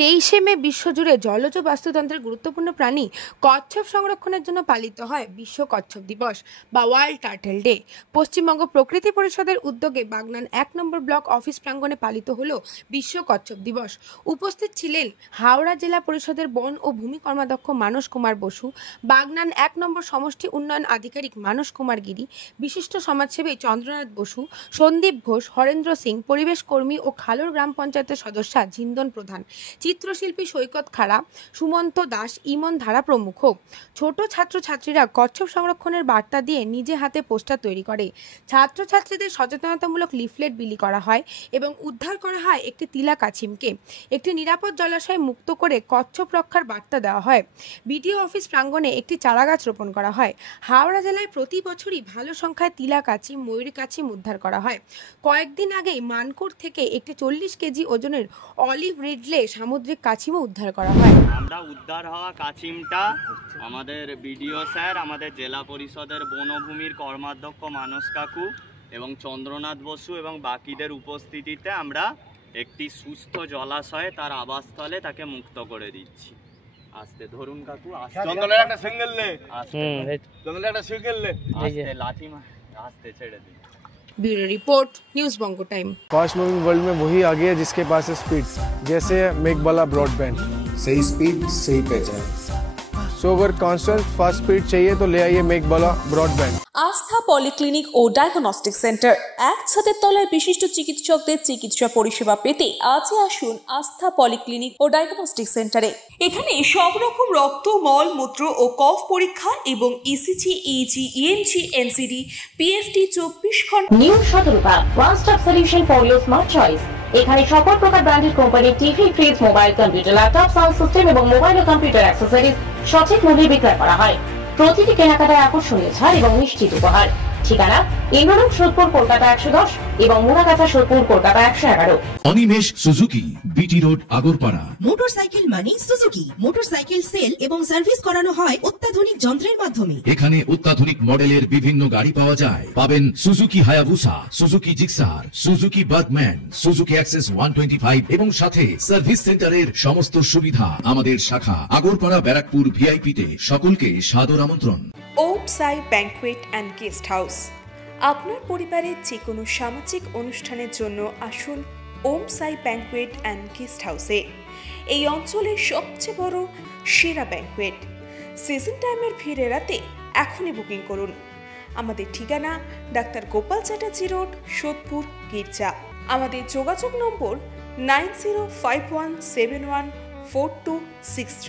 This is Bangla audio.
23শে মে বিশ্বজুড়ে জলজ বাস্তুতন্ত্রের গুরুত্বপূর্ণ প্রাণী কচ্ছপ সংরক্ষণের জন্য পালিত হয় বিশ্ব কচ্ছপ দিবস বা ওয়ার্ল্ড টার্টল ডে। পশ্চিমবঙ্গ প্রকৃতি পরিষদের উদ্যোগে বাগনান 1 নম্বর ব্লক অফিস প্রাঙ্গণে পালিত হলো বিশ্ব কচ্ছপ দিবস। উপস্থিত ছিলেন হাওড়া জেলা পরিষদের বন ও ভূমি কর্মাধ্যক্ষ মানস কুমার বসু, বাগনান 1 নম্বর সমষ্টি উন্নয়ন আধিকারিক মানস কুমার গিরি, বিশিষ্ট সমাজসেবী চন্দ্রনাথ বসু, সন্দীপ ঘোষ, হরেন্দ্র সিং, পরিবেশ কর্মী ও খালুর গ্রাম পঞ্চায়েতের সদস্যা জিন্দন প্রধান, চিত্রশিল্পী সৈকত খাড়া, সুমন্ত দাস, ইমন ধারা প্রমুখ। ছোট ছাত্রছাত্রীরা কচ্ছপ সংরক্ষণের বার্তা দিয়ে নিজে হাতে পোস্টার তৈরি করে। ছাত্রছাত্রীদের সচেতনতামূলক লিফলেট বিলি করা হয় এবং উদ্ধার করা হয় একটি তিলা কাছিমকে। একটি নিরাপদ জলাশয় মুক্ত করে কচ্ছপ রক্ষার বার্তা দেওয়া হয়। বিডিও অফিস প্রাঙ্গণে একটি চারাগাছ রোপণ করা হয়। হাওড়া জেলায় প্রতি বছরই ভালো সংখ্যায় তিলা কাছিম, ময়ূরী কাছিম উদ্ধার করা হয়। কয়েকদিন আগেই মানকুর থেকে একটি 40 কেজি ওজনের অলিভ রিডলে সামুদ্রিক কাছিমও উদ্ধার করা হয়। আমরা উদ্ধার হওয়া কাছিমটা আমাদের বিডিও স্যার, আমাদের জেলা পরিষদের বনভূমির কর্মাধ্যক্ষ মানস কাকু এবং চন্দ্রনাথ বসু এবং বাকিদের উপস্থিতিতে আমরা একটি সুস্থ জলাশয়ে তার আবাসস্থলে তাকে মুক্ত করে দিচ্ছি। আস্তে ধরুন কাকু, আস্তে একটা সিঙ্গেল লে, একটা সিঙ্গেল লে, আস্তে লাঠি আস্তে ছেড়ে দিন। Bureau report, news Bango time. Fast moving world में वही आगे है जिसके पास है स्पीड, जैसे मेघबाला ब्रॉडबैंड। सही स्पीड सही पहचान। सो अगर कांस्टेंट फास्ट स्पीड चाहिए तो ले आइए मेघबाला ब्रॉडबैंड। আস্থা পলিক্লিনিক ও ডায়াগনস্টিক সেন্টার, এক ছাদের তলায় বিশিষ্ট চিকিৎসকদের চিকিৎসা পরিষেবা পেতে আজই আসুন আস্থা পলিক্লিনিক ও ডায়াগনস্টিক সেন্টারে। এখানে সব রকম রক্ত, মল, মূত্র ও কফ পরীক্ষা এবং ECG, easy, ENG, NCD, PFT 24 ঘন্টা। New Shatarupa one stop solution for your smart choice. এখানে সকল প্রকার ব্র্যান্ডেড কোম্পানির TV, fridge, mobile, computer, laptop, sound system এবং মোবাইল ও কম্পিউটার অ্যাক্সেসরিজ সঠিক মূল্যে বিক্রয় করা হয়। প্রতিটি কেনাকাটায় আকর্ষণীয় ছাড় এবং নিশ্চিত উপহার। ঠিকানা ইন্দ্রলোক সোদপুর, কলকাতা 110 এবং Murakacha Sodepur, Kolkata 111। Animesh Suzuki, BT road, Agarpara. Motorcycle মানে সুজুকি। মোটরসাইকেল সেল এবং সার্ভিস করানো হয় অত্যাধুনিক যন্ত্রের মাধ্যমে। এখানে অত্যাধুনিক মডেলের বিভিন্ন গাড়ি পাওয়া যায়। পাবেন Suzuki Hayabusa, Suzuki Gixxer, Suzuki Bergman, Suzuki access 125 এবং সাথে সার্ভিস সেন্টারের সমস্ত সুবিধা। আমাদের শাখা আগরপাড়া ব্যারাকপুর ভিআইপি তে। সকলকে সাদর আমন্ত্রণ। ওম সাই ব্যাংকুয়েট অ্যান্ড গেস্ট হাউস। আপনার পরিবারের যে কোনো সামাজিক অনুষ্ঠানের জন্য আসুন ওম সাই ব্যাংকুয়েট অ্যান্ড গেস্ট হাউসে। এই অঞ্চলের সবচেয়ে বড় সেরা ব্যাংকুয়েট। সিজন টাইমের ভিড় এড়াতে এখনই বুকিং করুন। আমাদের ঠিকানা ডাক্তার গোপাল চ্যাটার্জি রোড, সোদপুর, গির্জা। আমাদের যোগাযোগ নম্বর 9051714263।